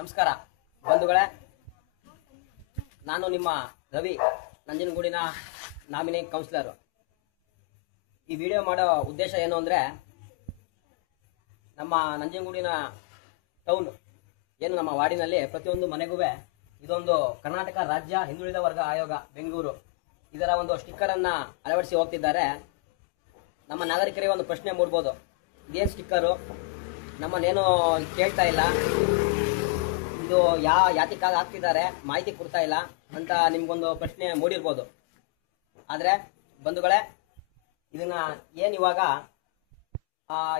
ನಮಸ್ಕಾರ ಬಂಧುಗಳೇ, ನಾನು ನಿಮ್ಮ ರವಿ, ನಂಜನಗೂಡಿನ ನಾಮಿನಿ ಕೌನ್ಸಿಲರ್. ಈ ವಿಡಿಯೋ ಮಾಡೋ ಉದ್ದೇಶ ಏನು ಅಂದರೆ, ನಮ್ಮ ನಂಜನಗೂಡಿನ ಟೌನ್ ಏನು ನಮ್ಮ ವಾರ್ಡಿನಲ್ಲಿ ಪ್ರತಿಯೊಂದು ಮನೆಗೂ ಇದೊಂದು ಕರ್ನಾಟಕ ರಾಜ್ಯ ಹಿಂದುಳಿದ ವರ್ಗ ಆಯೋಗ ಬೆಂಗಳೂರು ಇದರ ಒಂದು ಸ್ಟಿಕ್ಕರನ್ನು ಅಳವಡಿಸಿ ಹೋಗ್ತಿದ್ದಾರೆ. ನಮ್ಮ ನಾಗರಿಕರಿಗೆ ಒಂದು ಪ್ರಶ್ನೆ ಮೂಡ್ಬೋದು, ಇದೇನು ಸ್ಟಿಕ್ಕರು, ನಮ್ಮನ್ನೇನು ಕೇಳ್ತಾ ಇಲ್ಲ, ಇದು ಯಾತಿಕ್ಕಾಗಿ ಹಾಕ್ತಿದ್ದಾರೆ, ಮಾಹಿತಿ ಕೊಡ್ತಾ ಇಲ್ಲ ಅಂತ ನಿಮ್ಗೊಂದು ಪ್ರಶ್ನೆ ಮೂಡಿರ್ಬೋದು. ಆದರೆ ಬಂಧುಗಳೇ, ಇದನ್ನ ಏನು ಇವಾಗ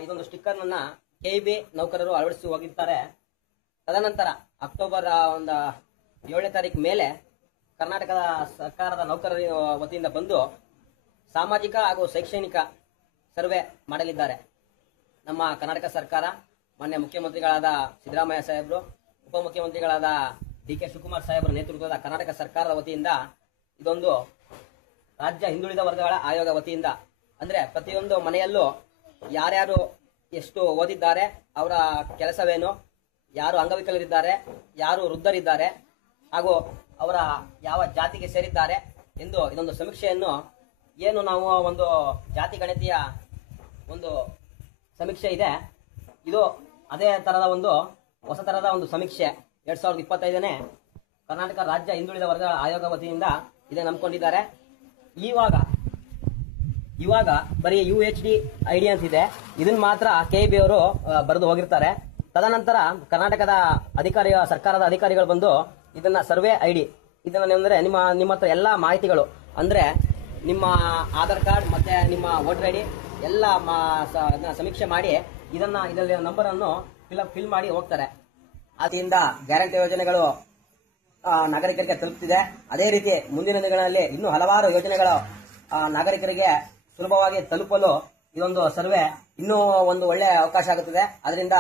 ಇದೊಂದು ಸ್ಟಿಕ್ಕರ್ನ KEB ನೌಕರರು ಅಳವಡಿಸಿ ಹೋಗಿರ್ತಾರೆ. ತದನಂತರ ಅಕ್ಟೋಬರ್ 7ನೇ ತಾರೀಕು ಮೇಲೆ ಕರ್ನಾಟಕದ ಸರ್ಕಾರದ ನೌಕರರ ವತಿಯಿಂದ ಬಂದು ಸಾಮಾಜಿಕ ಹಾಗೂ ಶೈಕ್ಷಣಿಕ ಸರ್ವೆ ಮಾಡಲಿದ್ದಾರೆ. ನಮ್ಮ ಕರ್ನಾಟಕ ಸರ್ಕಾರ ಮಾನ್ಯ ಮುಖ್ಯಮಂತ್ರಿಗಳಾದ ಸಿದ್ದರಾಮಯ್ಯ ಸಾಹೇಬರು, ಉಪಮುಖ್ಯಮಂತ್ರಿಗಳಾದ DK ಶಿವಕುಮಾರ್ ಸಾಹೇಬರ ನೇತೃತ್ವದ ಕರ್ನಾಟಕ ಸರ್ಕಾರದ ವತಿಯಿಂದ ಇದೊಂದು ರಾಜ್ಯ ಹಿಂದುಳಿದ ವರ್ಗಗಳ ಆಯೋಗ ವತಿಯಿಂದ, ಅಂದ್ರೆ ಪ್ರತಿಯೊಂದು ಮನೆಯಲ್ಲೂ ಯಾರ್ಯಾರು ಎಷ್ಟು ಓದಿದ್ದಾರೆ, ಅವರ ಕೆಲಸವೇನು, ಯಾರು ಅಂಗವಿಕಲರಿದ್ದಾರೆ, ಯಾರು ವೃದ್ಧರಿದ್ದಾರೆ, ಹಾಗೂ ಅವರ ಯಾವ ಜಾತಿಗೆ ಸೇರಿದ್ದಾರೆ ಎಂದು ಇದೊಂದು ಸಮೀಕ್ಷೆಯನ್ನು, ಏನು ನಾವು ಒಂದು ಜಾತಿ ಗಣತಿಯ ಒಂದು ಸಮೀಕ್ಷೆ ಇದೆ, ಇದು ಅದೇ ತರಹದ ಒಂದು ಹೊಸ ತರಹದ ಒಂದು ಸಮೀಕ್ಷೆ 2025ನೇ ಕರ್ನಾಟಕ ರಾಜ್ಯ ಹಿಂದುಳಿದ ವರ್ಗ ಆಯೋಗ ವತಿಯಿಂದ ಇದನ್ನು ನಂಬಿಕೊಂಡಿದ್ದಾರೆ. ಇವಾಗ ಬರೀ UHD ID ಅಂತಿದೆ, ಇದನ್ನ ಮಾತ್ರ KEB ಅವರು ಬರೆದು ಹೋಗಿರ್ತಾರೆ. ತದನಂತರ ಕರ್ನಾಟಕದ ಸರ್ಕಾರದ ಅಧಿಕಾರಿಗಳು ಬಂದು ಇದನ್ನ ಸರ್ವೆ ID, ಇದನ್ನ ಅಂದ್ರೆ ನಿಮ್ಮ ಹತ್ರ ಎಲ್ಲಾ ಮಾಹಿತಿಗಳು, ಅಂದ್ರೆ ನಿಮ್ಮ ಆಧಾರ್ ಕಾರ್ಡ್ ಮತ್ತೆ ನಿಮ್ಮ ವೋಟರ್ ID ಎಲ್ಲ ಸಮೀಕ್ಷೆ ಮಾಡಿ ಇದರಲ್ಲಿ ನಂಬರ್ ಅನ್ನು ಫಿಲ್ ಮಾಡಿ ಹೋಗ್ತಾರೆ. ಆದ್ದರಿಂದ ಗ್ಯಾರಂಟಿ ಯೋಜನೆಗಳು ನಾಗರಿಕರಿಗೆ ತಲುಪುತ್ತಿದೆ. ಅದೇ ರೀತಿ ಮುಂದಿನ ದಿನಗಳಲ್ಲಿ ಇನ್ನೂ ಹಲವಾರು ಯೋಜನೆಗಳು ನಾಗರಿಕರಿಗೆ ಸುಲಭವಾಗಿ ತಲುಪಲು ಇದೊಂದು ಸರ್ವೆ ಇನ್ನೂ ಒಂದು ಒಳ್ಳೆ ಅವಕಾಶ ಆಗುತ್ತದೆ. ಅದರಿಂದ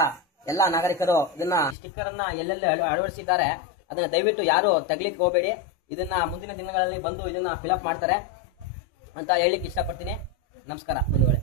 ಎಲ್ಲಾ ನಾಗರಿಕರು ಇದನ್ನ ಸ್ಟಿಕ್ಕರ್ ಅನ್ನ ಎಲ್ಲೆಲ್ಲಿ ಅಳವಡಿಸಿದ್ದಾರೆ ಅದನ್ನ ದಯವಿಟ್ಟು ಯಾರು ತೆಗಲಿಕ್ಕೆ ಹೋಗಬೇಡಿ. ಇದನ್ನ ಮುಂದಿನ ದಿನಗಳಲ್ಲಿ ಬಂದು ಇದನ್ನ ಫಿಲ್ ಅಪ್ ಮಾಡ್ತಾರೆ ಅಂತ ಹೇಳಲಿಕ್ಕೆ ಇಷ್ಟಪಡ್ತೀನಿ. ನಮಸ್ಕಾರ ಬಂಧುಗಳೇ.